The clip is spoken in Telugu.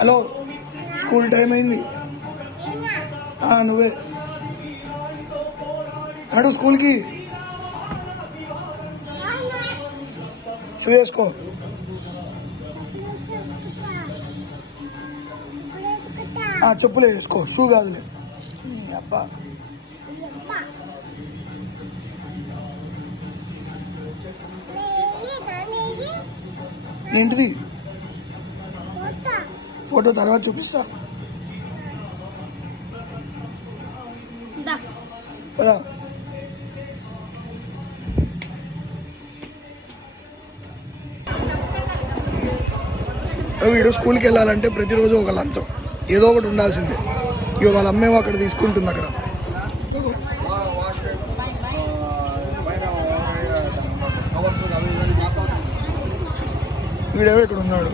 హలో, స్కూల్ టైం అయింది. నువ్వే నడు స్కూల్కి. షూ వేసుకో. చెప్పులే వేసుకో, షూ కాదులే. అబ్బా ఏంటిది? ఫోటో తర్వాత చూపిస్తా. వీడు స్కూల్కి వెళ్ళాలంటే ప్రతిరోజు ఒక లంచం ఏదో ఒకటి ఉండాల్సిందే. ఇక వాళ్ళ అమ్మేమో అక్కడ తీసుకుంటుంది. అక్కడ వీడేమో ఇక్కడ ఉన్నాడు.